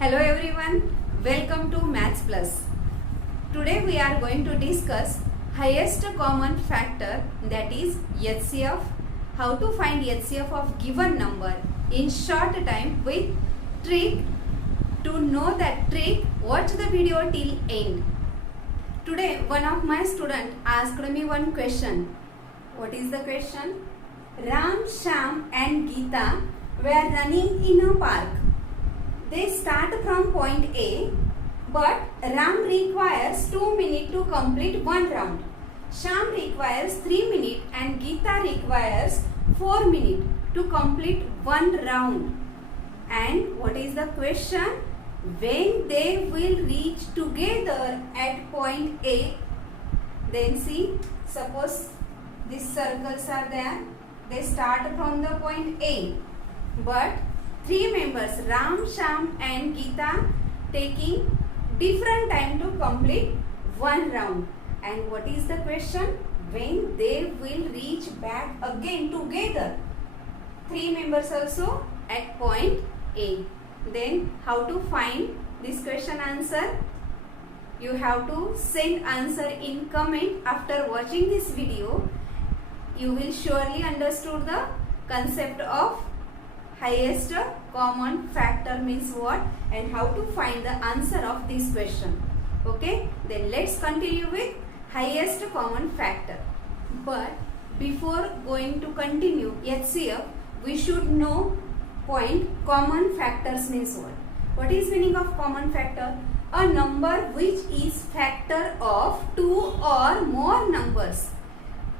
Hello everyone, welcome to Maths Plus. Today we are going to discuss highest common factor, that is HCF, how to find HCF of given number in short time with trick. To know that trick, watch the video till end. Today one of my students asked me one question. What is the question? Ram, Shyam and Geeta were running in a park. They start from point A, but Ram requires 2 minutes to complete one round. Shyam requires 3 minutes and Geeta requires 4 minutes to complete one round. And what is the question? When they will reach together at point A, then see, suppose these circles are there. They start from the point A, but three members Ram, Shyam and Geeta taking different time to complete one round. And what is the question? When they will reach back again together. Three members also at point A. Then how to find this question answer? You have to send answer in comment after watching this video. You will surely understood the concept of highest common factor means what and how to find the answer of this question. Okay, then let's continue with highest common factor. But before going to continue HCF, we should know point common factors means what. What is meaning of common factor? A number which is factor of two or more numbers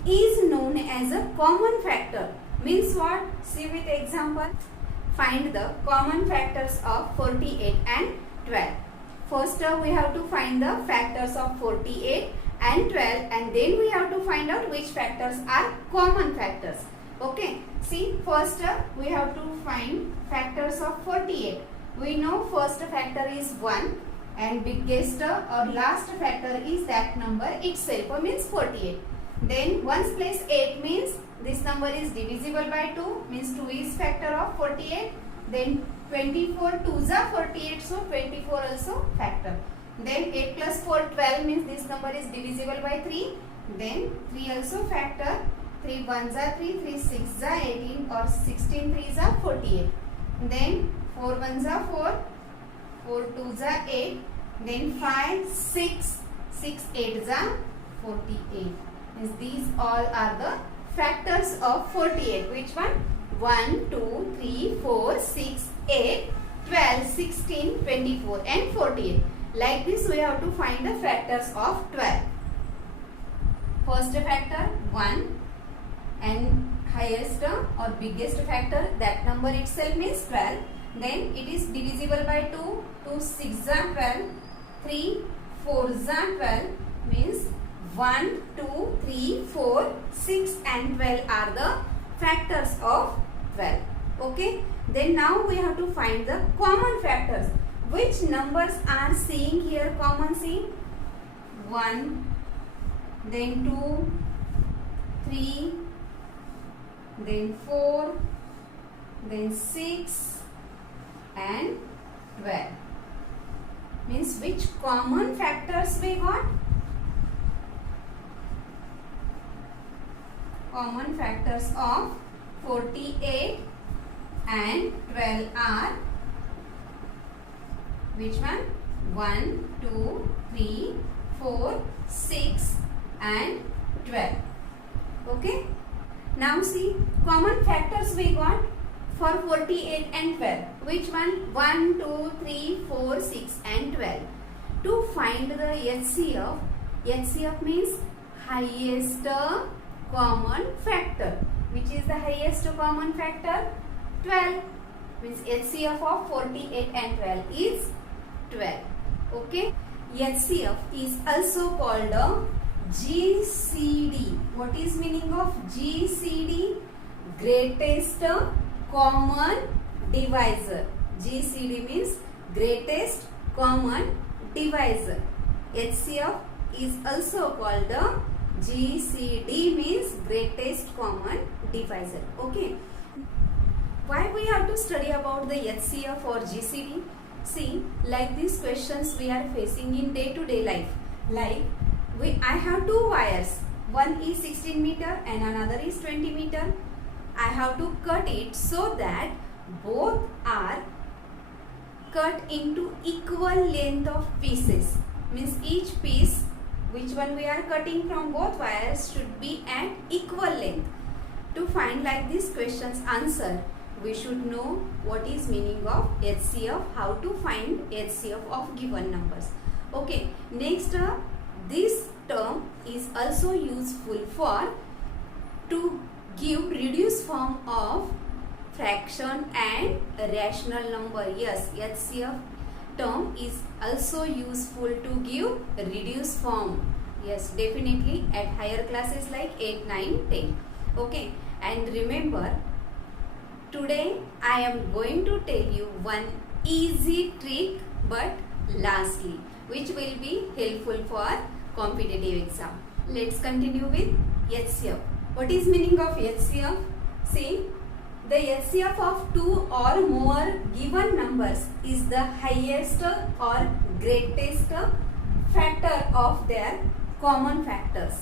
is known as a common factor. Means what? See with example. Find the common factors of 48 and 12. First we have to find the factors of 48 and 12 and then we have to find out which factors are common factors. Okay. See, first we have to find factors of 48. We know first factor is 1 and biggest or last factor is that number itself, means 48. Then 1's place 8 means this number is divisible by 2, means 2 is factor of 48. Then 24 2's are 48, so 24 also factor. Then 8 plus 4 12 means this number is divisible by 3. Then 3 also factor. 3 1's are 3, 3 6's are 18 or 16 3's are 48. Then 4 1's are 4, 4 2's are 8. Then 5 6, 6 8's are 48. Means these all are the factors of 48. Which one? 1, 2, 3, 4, 6, 8, 12, 16, 24 and 48. Like this we have to find the factors of 12. First factor 1 and highest or biggest factor, that number itself means 12. Then it is divisible by 2, 2 6's are 12, 3 4's are 12, means 1, 2, 3, 4, 6 and 12 are the factors of 12. Okay. Then now we have to find the common factors. Which numbers are seeing here common? See, 1, then 2, 3, then 4, then 6 and 12. Means which common factors we got? Common factors of 48 and 12 are which one? 1, 2, 3, 4, 6 and 12. Okay. Now see, common factors we got for 48 and 12. Which one? 1, 2, 3, 4, 6 and 12. To find the HCF, HCF means highest common factor. Which is the highest common factor? 12. Means HCF of 48 and 12 is 12. Okay. HCF is also called a GCD. What is meaning of GCD? Greatest common divisor. GCD means greatest common divisor. HCF is also called the GCD, means greatest common divisor. Okay. Why we have to study about the HCF or GCD? See, like these questions we are facing in day-to-day life. Like I have two wires. One is 16 meter and another is 20 meter. I have to cut it so that both are cut into equal length of pieces. Means each piece, which one we are cutting from both wires, should be at equal length. To find like this question's answer, we should know what is meaning of HCF, how to find HCF of given numbers. Okay, next this term is also useful for to give reduced form of fraction and rational number. Yes, HCF term is also useful to give reduced form. Yes, definitely at higher classes like 8, 9, 10. Okay, and remember, today I am going to tell you one easy trick, but lastly, which will be helpful for competitive exam. Let's continue with HCF. What is meaning of HCF? See, the HCF of two or more given numbers is the highest or greatest factor of their common factors.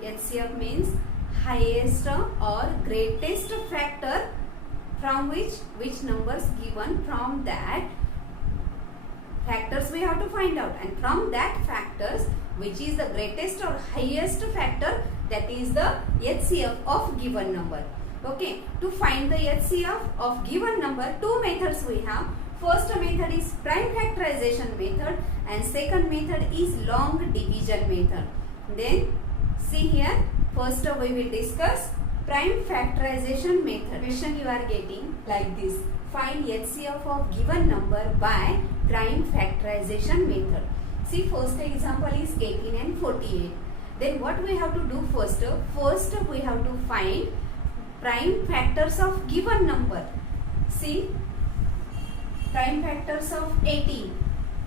HCF means highest or greatest factor from which numbers given, from that factors we have to find out, and from that factors which is the greatest or highest factor, that is the HCF of given number. Okay, to find the HCF of given number, two methods we have. First method is prime factorization method and second method is long division method. Then see here, first we will discuss prime factorization method. Question you are getting like this: find HCF of given number by prime factorization method. See, first example is 18 and 48. Then what we have to do first? First we have to find prime factors of given number. See, prime factors of 18.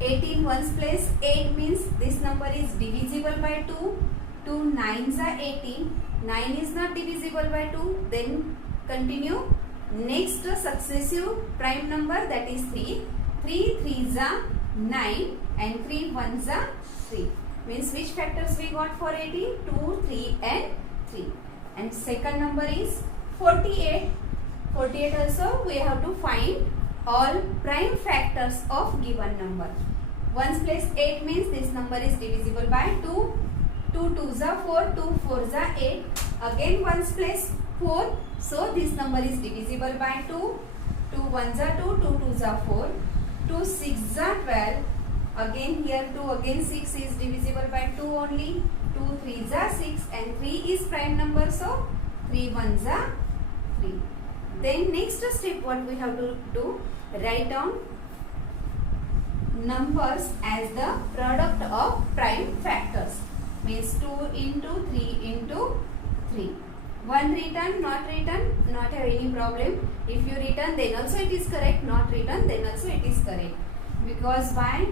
18 ones place 8 means this number is divisible by 2. 2 9s are 18. 9 is not divisible by 2. Then continue. Next successive prime number, that is 3. 3 3s are 9 and 3 1s are 3. Means which factors we got for 18? 2, 3 and 3. And second number is 48. 48 also we have to find all prime factors of given number. 1s place 8 means this number is divisible by 2. 2 2s are 4, 2 4s are 8. Again 1s place 4. So this number is divisible by 2. 2 1s are 2, 2 2s are 4. 2 6s are 12. Again here 2, again 6 is divisible by 2 only. 2 3s are 6 and 3 is prime number, so 3 1s are 3. Then next step what we have to do, write down numbers as the product of prime factors. Means 2 into 3 into 3. 1 written, not written, not have any problem. If you written then also it is correct, not written then also it is correct. Because why?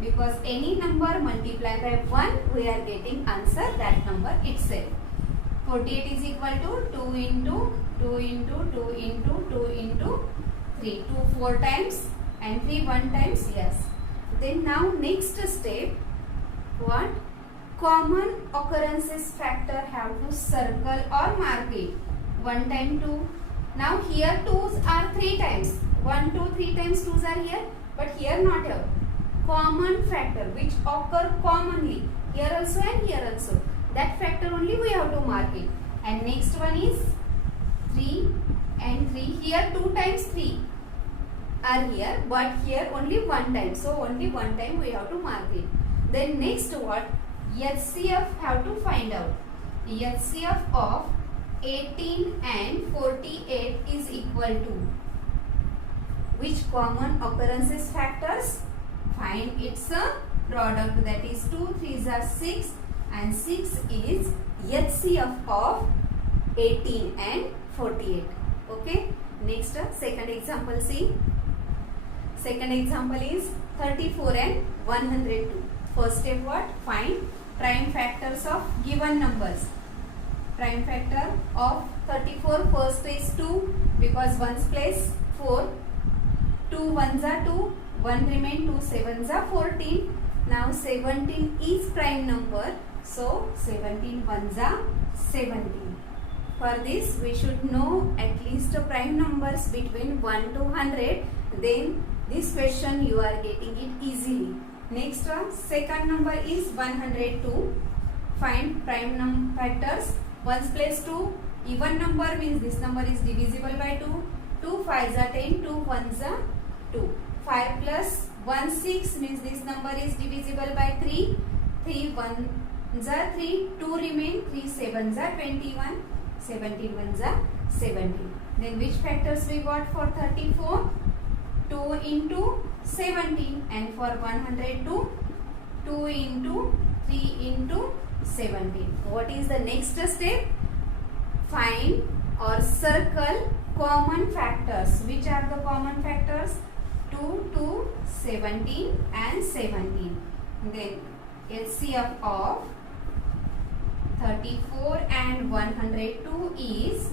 Because any number multiplied by 1 we are getting answer that number itself. 48 is equal to 2 into 2 into 2 into 2 into 3. 2 4 times and 3 1 times, yes. Then now next step, what? Common occurrences factor have to circle or mark it. 1 time 2. Now here 2's are 3 times. 1 2 3 times 2's are here, but here not here. Common factor which occur commonly here also and here also. That factor only we have to mark it. And next one is 3 and 3. Here 2 times 3 are here, but here only 1 time. So only 1 time we have to mark it. Then next what? HCF have to find out. HCF of 18 and 48 is equal to which common occurrences factors? Find its a product, that is 2 3s are 6 and 6 is HCF of 18 and 48. Okay. Next second example, see. Second example is 34 and 102. First step what? Find prime factors of given numbers. Prime factor of 34, first is 2 because 1's place 4. 2 ones are 2, 1 remain, 2 sevens are 14. Now 17 is prime number, so 17 ones are 17. For this we should know at least prime numbers between 1 to 100, then this question you are getting it easily. Next second number is 102. Find prime factors. 1's place 2. Even number means this number is divisible by 2. 2 5s are 10, 2 1s are 2. 5 plus 1 6 means this number is divisible by 3. 3 1s are 3. 2 remain. 3 7s are 21. 17 1s are 17. Then which factors we got for 34? 2 into 17, and for 102, 2 into 3 into 17. What is the next step? Find or circle common factors. Which are the common factors? 2 to 17 and 17. Then LCM of 34 and 102 is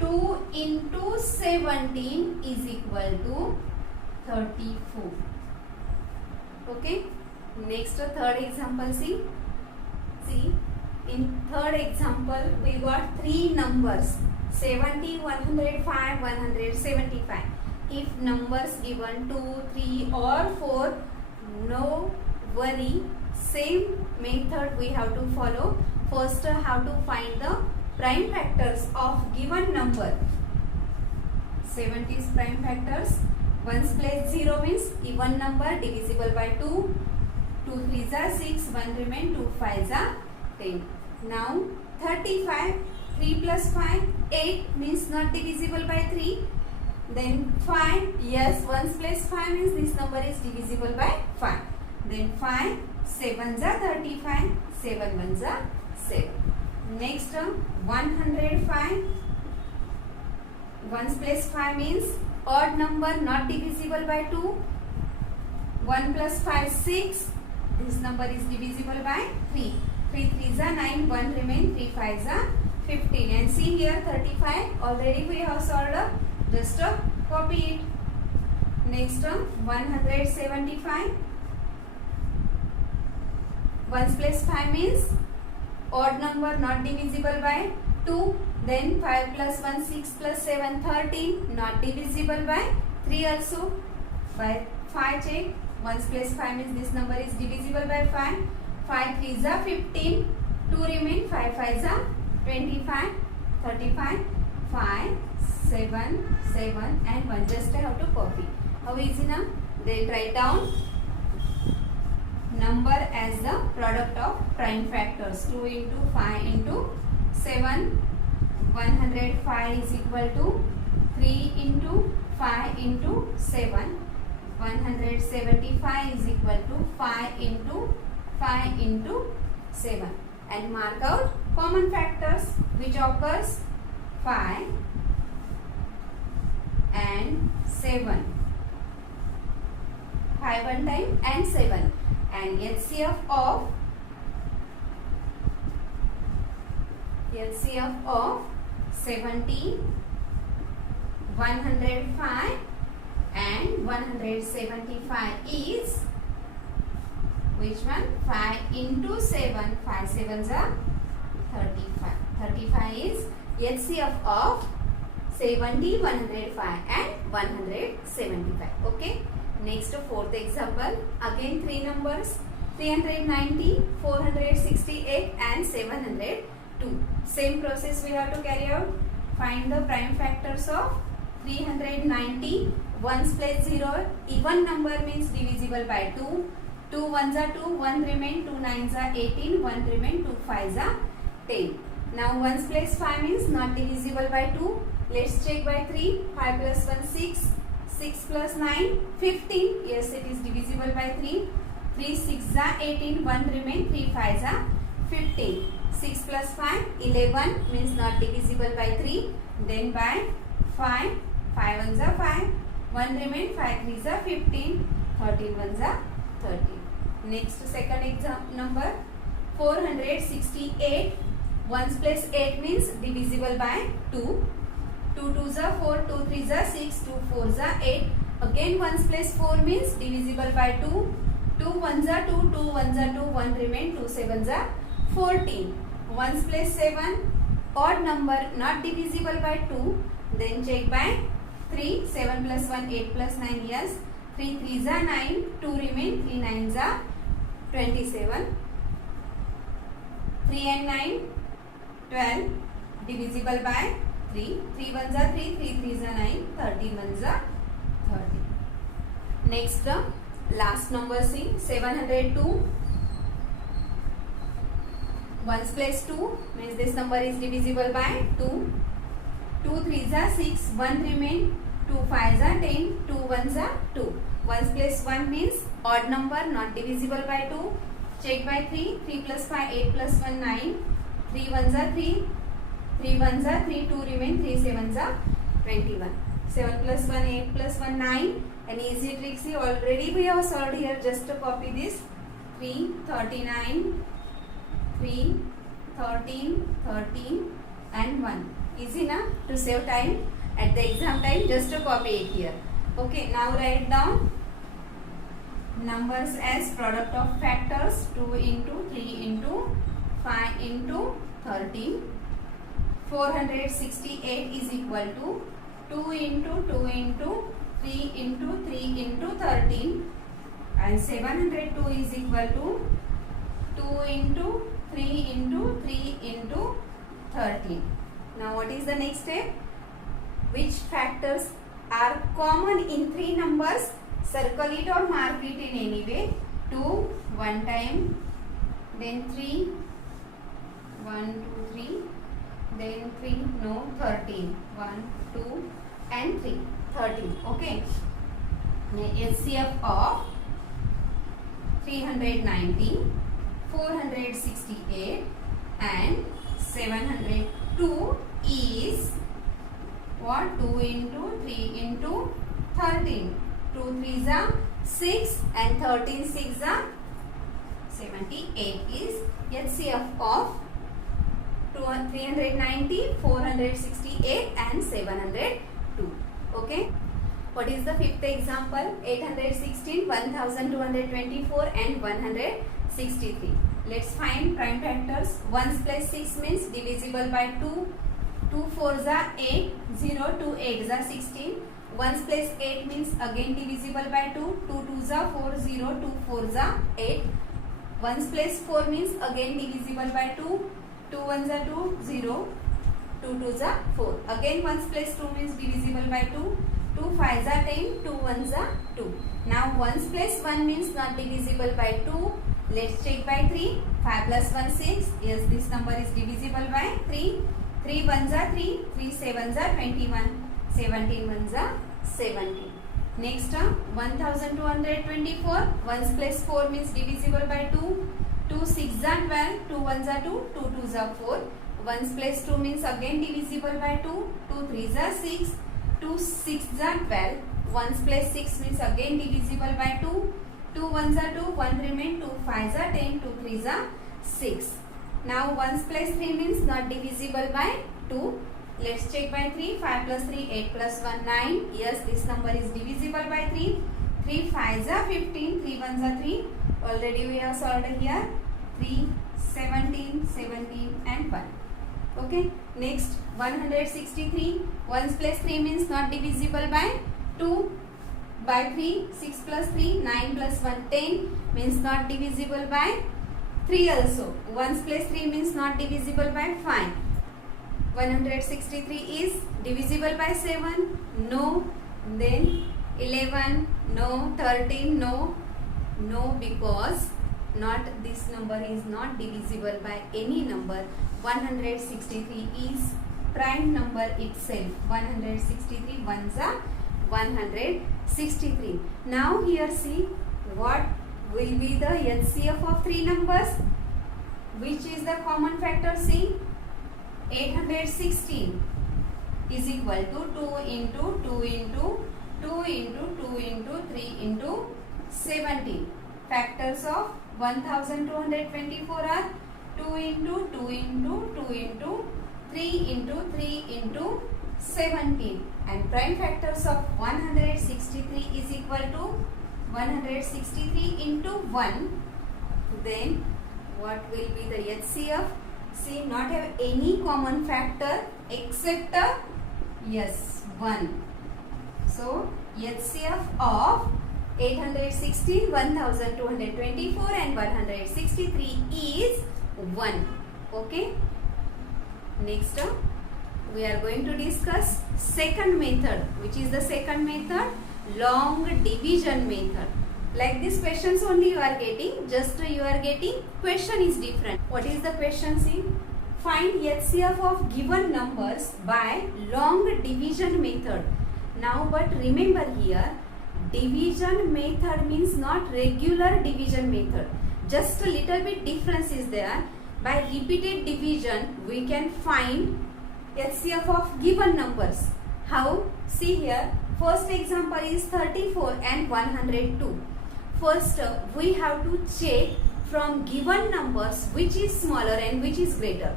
2 into 17 is equal to 34. Okay. Next third example, see in third example we got 3 numbers 70, 105, 175. If numbers given 2, 3 or 4, no worry, same method we have to follow. First how to find the prime factors of given number. 70 is prime factors. 1's place 0 means even number divisible by 2. 2 3s are 6, 1 remain, 2 5s are 10. Now 35, 3 plus 5, 8 means not divisible by 3. Then 5, yes, 1's place 5 means this number is divisible by 5. Then 5, 7s are 35, 7 1s are 7. Next 105, 1's place 5 means odd number not divisible by 2. 1 plus 5, 6. This number is divisible by 3. 3 3s are 9, 1 remain, 3 5s are 15. And see here 35 already we have solved. Just copy it. Next 175. 1's place 5 means odd number not divisible by 2. Then 5 plus 1, 6 plus 7, 13. Not divisible by 3 also. By 5 check. 1's place 5 means this number is divisible by 5. 5 3s are 15. 2 remain. 5 5s are 25. 35. 5, 7, 7 and 1. Just have to copy. How easy now? Then write down number as the product of prime factors. 2 into 5 into 7. 105 is equal to 3 into 5 into 7. 175 is equal to 5 into 5 into 7. And mark out common factors which occurs 5 and 7. 5 one time and 7. And LCM of 70, 105 and 175 is which one? 5 into 7. 5 7s are 35. 35 is LCM of 70, 105 and 175. Okay. Next fourth example. Again 3 numbers 390, 468 and 702. Same process we have to carry out. Find the prime factors of 390. 1's place 0. Even number means divisible by 2. 2 1s are 2. 1 remain. 2 9s are 18. 1 remain. 2 5s are 10. Now 1's place 5 means not divisible by 2. Let's check by 3. 5 plus 1 6. 6 plus 9 15. Yes, it is divisible by 3. 3 6s are 18. 1 remain. 3 5s are 15. 6 plus 5 11 means not divisible by 3. Then by 5. 5 1s are 5. 1 remain. 5 3s are 15. 13 1s are 30. Next second example number 468. 1's place 8 means divisible by 2. 2 2s are 4, 2 3s are 6, 2 4s are 8. Again 1s place 4 means divisible by 2. 2 1s are 2, 2 1s are 2, 1 remain, 2 7s are 14. 1s place 7, odd number not divisible by 2. Then check by 3, 7 plus 1, 8 plus 9, yes. 3 3s are 9, 2 remain, 3 9s are 27. 3 and 9, 12, divisible by 3. 3 1s are 3, 3 3s are 9, 13 1s are 30. Next the last number see, 702. 1s place 2 means this number is divisible by 2. 2 3s are 6, 1 remain, 2 5s are 10, 2 1s are 2. 1s place 1 means odd number not divisible by 2. Check by 3, 3 plus 5, 8 plus 1, 9, 3 1s are 3, 3 1s are 3, 2 remain, 3 7s are 21. 7 plus 1, 8 plus 1, 9. An easy trick, see already we have solved here, just to copy this. 3, 39, 3, 13, 13 and 1. Easy na? To save time at the exam time, just to copy it here. Okay, now write down numbers as product of factors 2 into 3 into 5 into 13. 468 is equal to 2 into 2 into 3 into 3 into 13, and 702 is equal to 2 into 3 into 3 into 13. Now what is the next step? Which factors are common in 3 numbers? Circle it or mark it in any way. 2 one time, then 3, 1 2 3, then 3, no, 13, 1 2 and 3, 13. Okay. HCF of 390, 468 and 702 is what? 2 into 3 into 13. 2 3s are 6 and 13 6 are 78 is HCF of 390, 468 and 702. Okay. What is the fifth example? 816, 1224 and 163. Let's find prime factors. 1s place 6 means divisible by 2. 2 4s are 8, 0 2 8s are 16. 1s place 8 means again divisible by 2. 2 2s are 4, 0 2 4s are 8. 1s place 4 means again divisible by 2. 2 1s are 2, 0, 2 2s are 4. Again 1s place 2 means divisible by 2. 2 5s are 10, 2 1s are 2. Now 1s place 1 means not divisible by 2. Let's check by 3. 5 plus 1 6. Yes, this number is divisible by 3. 3 1s are 3, 3 7s are 21, 17 1s are 17. Next term 1224. 1s place 4 means divisible by 2. 2 6s are 12, 2 1s are 2, 2 2s are 4. 1s place 2 means again divisible by 2. 2 3s are 6, 2 6s are 12. 1s place 6 means again divisible by 2. 2 1s are 2, 1 remain, 2 5s are 10, 2 3s are 6. Now 1s place 3 means not divisible by 2. Let's check by 3. 5 plus 3, 8 plus 1, 9. Yes, this number is divisible by 3. 3 5s are 15, 3 1s are 3. Already we have solved here. 3, 17, 17 and 1. Okay. Next 163. 1s place 3 means not divisible by 2. By 3, 6 plus 3, 9 plus 1, 10 means not divisible by 3 also. 1s place 3 means not divisible by 5. 163 is divisible by 7. No. Then 11. No. 13. No. No, because not this number is not divisible by any number. 163 is prime number itself. 163 ones are 163. Now here see what will be the HCF of 3 numbers. Which is the common factor? See, 816 is equal to 2 into 2 into 2 into 2 into 3 into 17. Factors of 1224 are 2 into 2 into 2 into 3 into 3 into 17 and prime factors of 163 is equal to 163 into 1. Then what will be the HCF? See, not have any common factor except yes, 1. So HCF of 816, 1224 and 163 is 1. Okay. Next we are going to discuss second method. Which is the second method? Long division method. Like these questions only you are getting, just you are getting question is different. What is the question? See, find HCF of given numbers by long division method. Now but remember here, division method means not regular division method. Just a little bit difference is there. By repeated division we can find HCF of given numbers. How? See here, first example is 34 and 102. First we have to check from given numbers which is smaller and which is greater.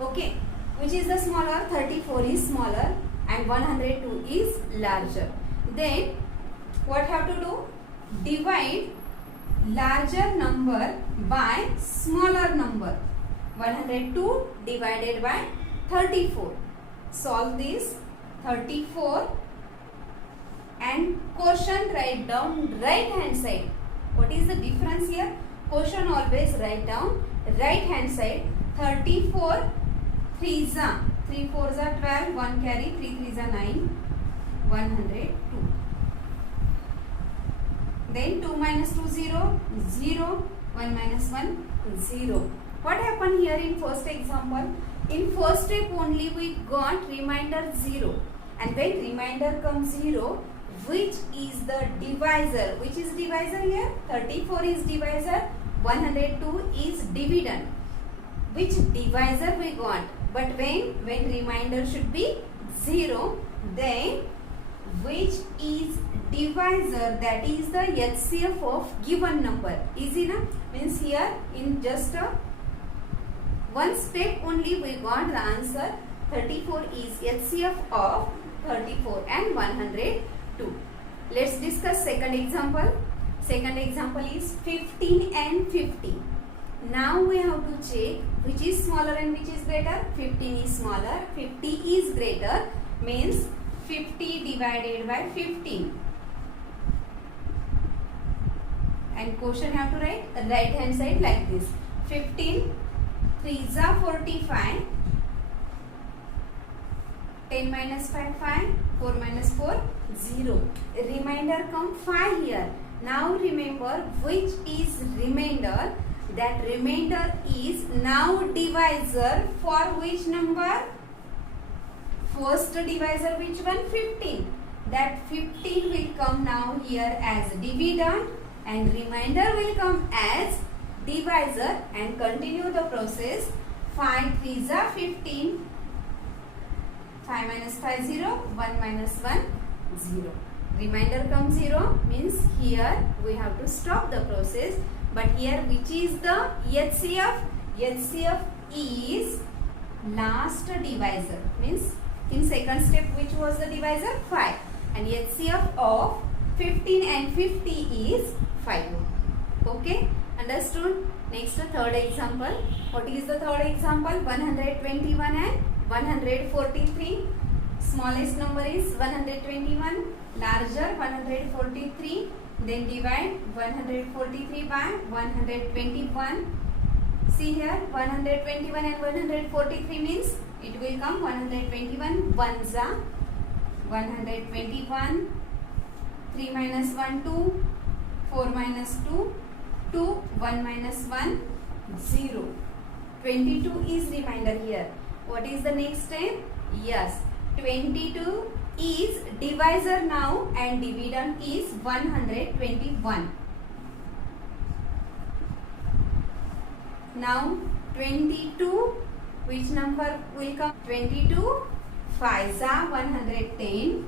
Okay, which is the smaller? 34 is smaller and 102 is larger. Then what have to do? Divide larger number by smaller number. 102 divided by 34. Solve this. 34 and quotient write down right hand side. What is the difference here? Quotient always write down right hand side. 34 3s are 3 4s are 12, 1 carry, 3 3s are 9, 102. Then 2 minus 2 0, 0, 1 minus 1 0. What happened here in first example? In first step only we got remainder 0, and when remainder comes 0, which is the divisor? Which is divisor here? 34 is divisor, 102 is dividend. Which divisor we got? But when remainder should be 0, then which is divisor? That is the HCF of given number. Easy na? Means here in just one step only we got the answer. 34 is HCF of 34 and 102. Let's discuss second example. Second example is 15 and 50. Now we have to check which is smaller and which is greater. 15 is smaller, 50 is greater, means 50 divided by 15. And quotient have to write right hand side like this. 15 3s are 45. 10 minus 5 5, 4 minus 4 0. Remainder come 5 here. Now remember which is remainder. That remainder is now divisor for which number? First divisor which one? 15. That 15 will come now here as dividend and remainder will come as divisor, and continue the process. 5 3s are 15. 5 minus 5 0, 1 minus 1 0. Remainder comes 0, means here we have to stop the process. But here which is the HCF? HCF is last divisor, means in second step which was the divisor? 5, and HCF of 15 and 50 is 5. Okay, understood? Next third example. What is the third example? 121 and 143. Smallest number is 121, larger 143. Then divide 143 by 121. See here, 121 and 143 means it will come 121 ones are 121. 3 minus 1 2, 4 minus 2 2, 1 minus 1 0. 22 is remainder here. What is the next step? Yes, 22 is divisor now and dividend is 121. Now 22, which number will come? 22 5s are 110.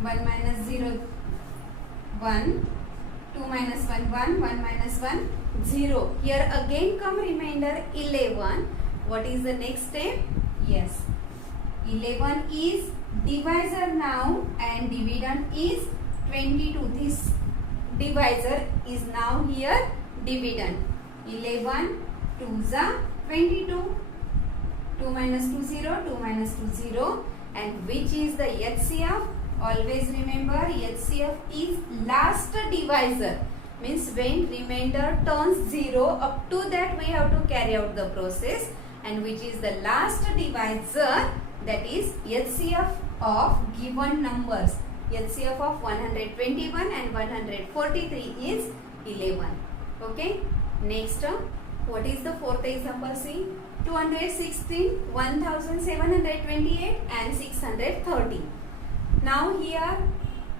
1 minus 0 1, 2 minus 1 1, 1 minus 1 0. Here again come remainder 11. What is the next step? Yes, 11 is divisor now and dividend is 22. This divisor is now here dividend. 11 2s are 22. 2 minus 2 0, 2 minus 2 0. And which is the HCF? Always remember HCF is last divisor. Means when remainder turns 0, up to that we have to carry out the process. And which is the last divisor, that is HCF of given numbers. HCF of 121 and 143 is 11. Okay. Next, what is the fourth example? See, 216, 1728 and 630. Now here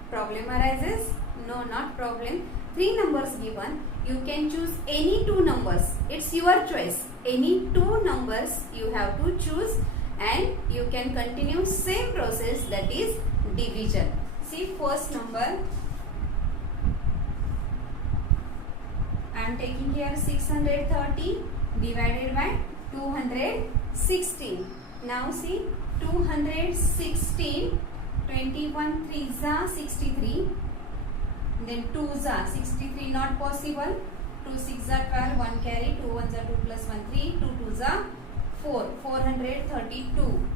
problem arises. No, not problem. 3 numbers given. You can choose any 2 numbers. It's your choice. Any 2 numbers you have to choose, and you can continue same process, that is division. See, first number I am taking here 630 divided by 216. Now see, 216, 21 3s are 63. Then 2s are 63, not possible. 2 6s are 12, 1 carry, 2 1s are 2 plus 1 3, 2 2s are 4, 432.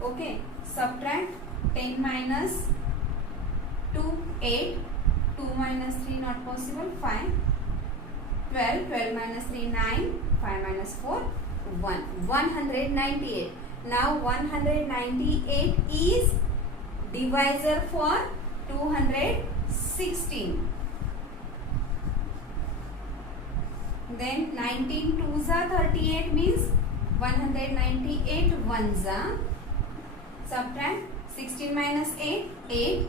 Okay, subtract 10 minus 2 8, 2 minus 3 not possible, 5, 12, 12 minus 3 9, 5 minus 4 1, 198. Now 198 is divisor for 216. Then 19 2s are 38 means 198 1s are. Subtract 16 minus 8 8,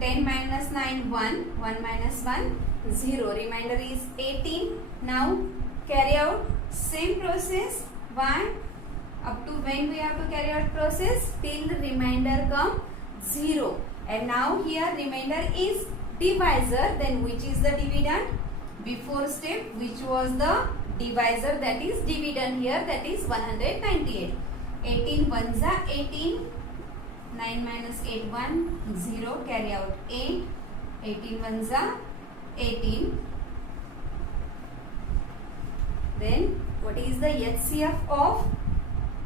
10 minus 9 1, 1 minus 1 0. Remainder is 18. Now carry out same process. Why? Up to when we have to carry out process? Till remainder come 0. And now here remainder is divisor. Then which is the dividend? Before step, which was the divisor, that is dividend here, that is 198. 18 1s are 18. 9 minus 8 1 0. Carry out 8. 18 1s are 18. Then what is the HCF of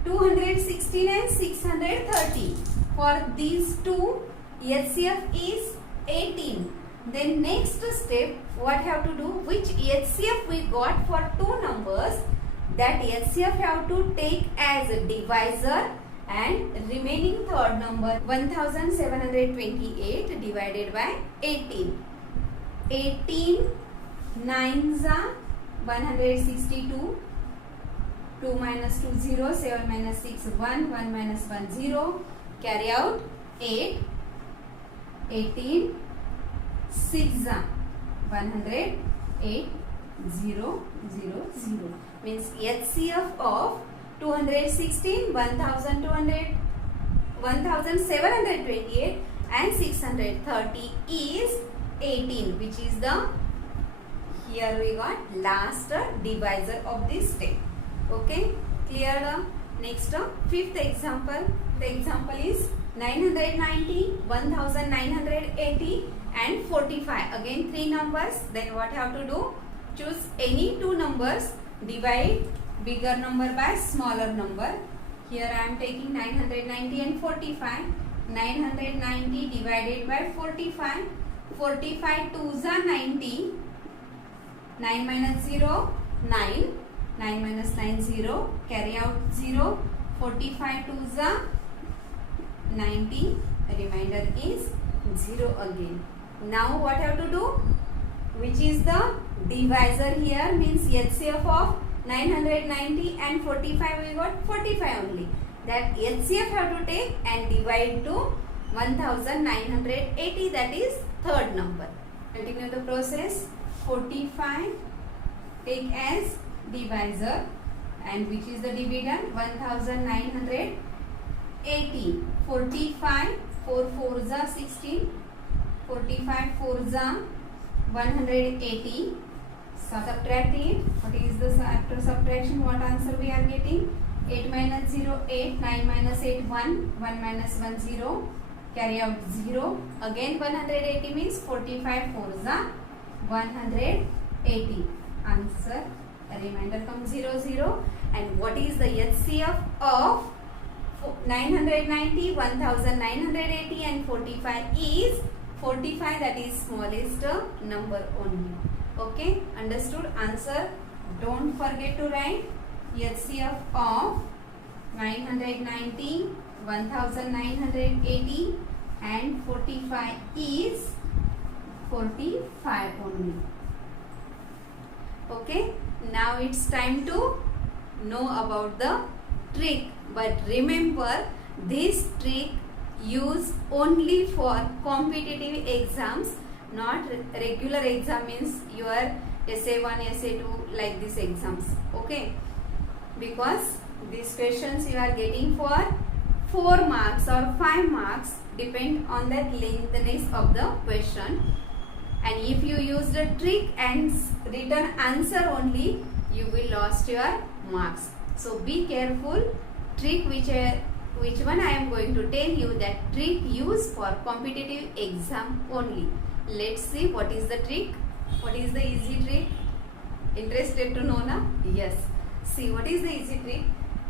216 and 630? For these two, HCF is 18. Then next step, what have to do? Which HCF we got for 2 numbers, that HCF have to take as a divisor, and remaining third number 1728 divided by 18. 18 9s are 162. 2 minus 2 0, 7 minus 6 1, 1 minus 1 0. Carry out 8. 18 6 are 108 0 0 0. Means HCF of 216, 1728 and 630 is 18, which is the, here we got last divisor of this step. Okay, clear? Next, fifth example. The example is 990, 1980 and 45. Again 3 numbers. Then what have to do? Choose any 2 numbers. Divide bigger number by smaller number. Here I am taking 990 and 45. 990 divided by 45. 45 2s are 90. 9 minus 0, 9. 9 minus 9, 0. Carry out 0. 45 2s are 90. Remainder is 0 again. Now what have to do? Which is the divisor here? Means HCF of 990 and 45, we got 45 only. That HCF have to take and divide to 1980, that is third number. Continue the process. 45 take as divisor, and which is the dividend? 1980. 45 4 4s are 16. 45 4s are 180. Subtract it. What is this after subtraction? What answer we are getting? 8 minus 0, 8, 9 minus 8, 1, 1 minus 1, 0, carry out 0, again 180 means 45 4s are 180, answer, remainder comes 0, 0, and what is the HCF of 990, 1980 and 45 is 45, that is smallest number only. Okay, understood? Answer, don't forget to write HCF of 990, 1980 and 45 is 45 only. Okay, now it's time to know about the trick, but remember this trick used only for competitive exams, not regular exam, means your SA1, SA2 like these exams. Okay, because these questions you are getting for 4 marks or 5 marks, depend on that lengthness of the question, and if you use the trick and written answer only, you will lost your marks. So be careful. Trick which one I am going to tell you, that trick used for competitive exam only. Let's see what is the trick. What is the easy trick? Interested to know na? Yes. See what is the easy trick.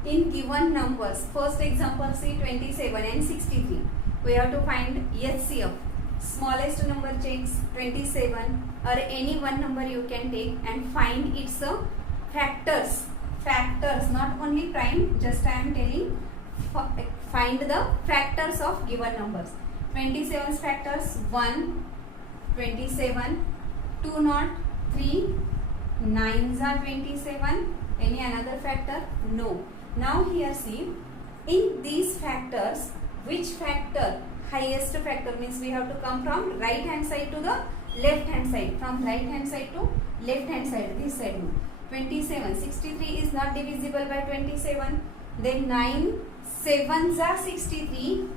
In given numbers, first example, see 27 and 63. We have to find HCF. Smallest number checks 27 or any one number you can take and find its factors. Factors, not only prime, just I am telling, find the factors of given numbers. 27's factors 1, 27, 2 not, 3, 9s are 27. Any another factor? No. Now here see, in these factors, which factor, highest factor, means we have to come from right hand side to the left hand side, from right hand side to left hand side, this side. 27, 63 is not divisible by 27, then 9 7s are 63,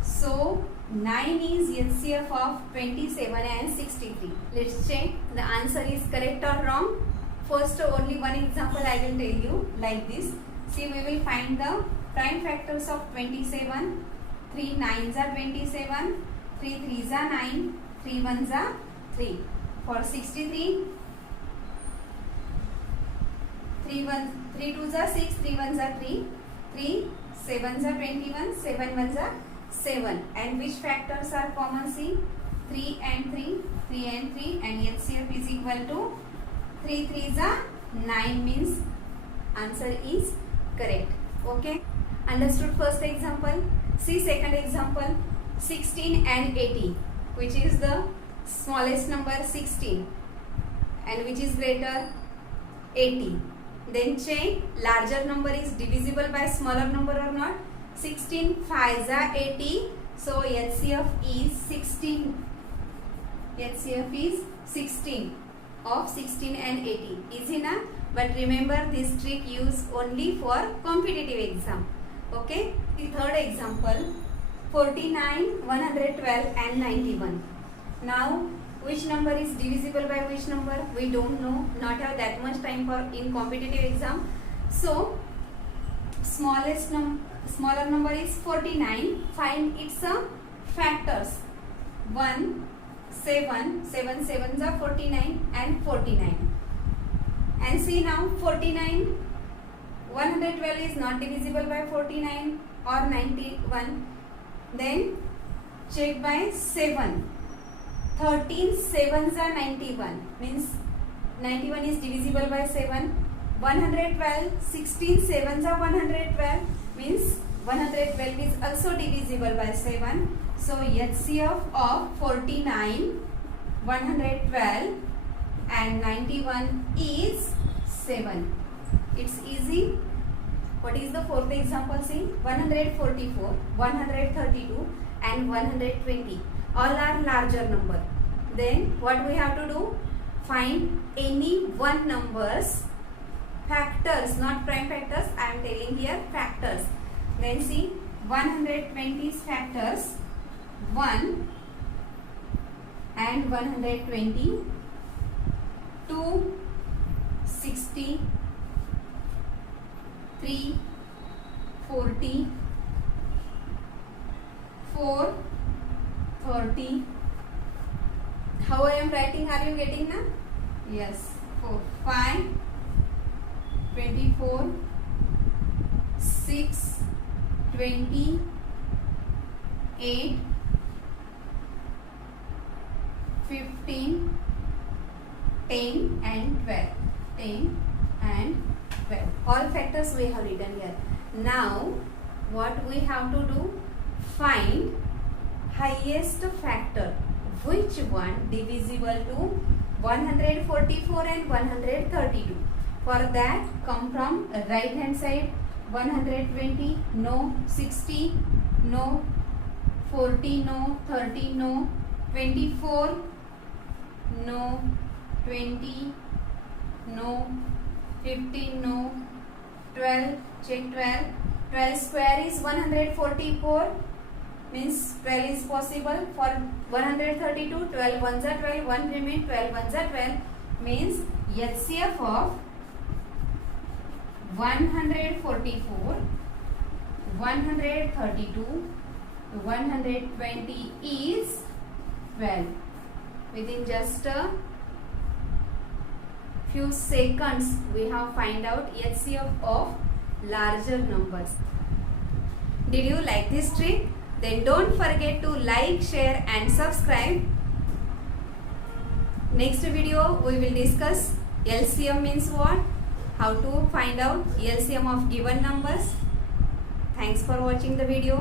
so 9 is HCF of 27 and 63. Let's check the answer is correct or wrong. First, only one example I will tell you like this. See, we will find the prime factors of 27. 3 9s are 27, 3 3s are 9, 3 1s are 3. For 63, 3 2s are 6, 3 1s are 3, 3 7s are 21, 7 1s are 7. And which factors are common? See, 3 and 3, 3 and 3, and HCF is equal to 3 3s are 9, means answer is correct. Okay, understood first example. See second example, 16 and 80, which is the smallest number 16 and which is greater 80. Then check larger number is divisible by smaller number or not. 16 5s are 80, so HCF is 16. HCF is 16 of 16 and 80. Easy na? But remember this trick used only for competitive exam. Okay. The third example, 49, 112 and 91. Now which number is divisible by which number? We don't know. Not have that much time for in competitive exam. So smaller number is 49. Find its factors. 1, 7, 7 7s are 49 and 49. And see now 49, 112 is not divisible by 49 or 91. Then check by 7. 13 7s are 91, means 91 is divisible by 7. 112, 16 7s are 112, means 112 is also divisible by 7. So HCF of 49, 112 and 91 is 7. It's easy. What is the fourth example? See, 144, 132 and 120. All are larger number. Then what we have to do? Find any one number's factors, not prime factors. I am telling here factors. Then see 120's factors 1 and 120, 2, 60, 340, 430. How I am writing? Are you getting now? Yes. 4, 5, 24, 6, 20, 8, 15, 10 and 12. 10 and 12. All factors we have written here. Now what we have to do? Find highest factor. Which one divisible to 144 and 132? For that, come from right hand side. 120, no. 60, no. 40, no. 30, no. 24, no. 20, no. 15, no. 12, check 12. 12 square is 144. Means 12 is possible. For 132, 12 ones are 12, 1 remain, 12 ones are 12. Means HCF of 144, 132, 120 is 12. Within just a few seconds, we have find out HCF of larger numbers. Did you like this trick? Then don't forget to like, share and subscribe. Next video we will discuss LCM means what? How to find out LCM of given numbers. Thanks for watching the video.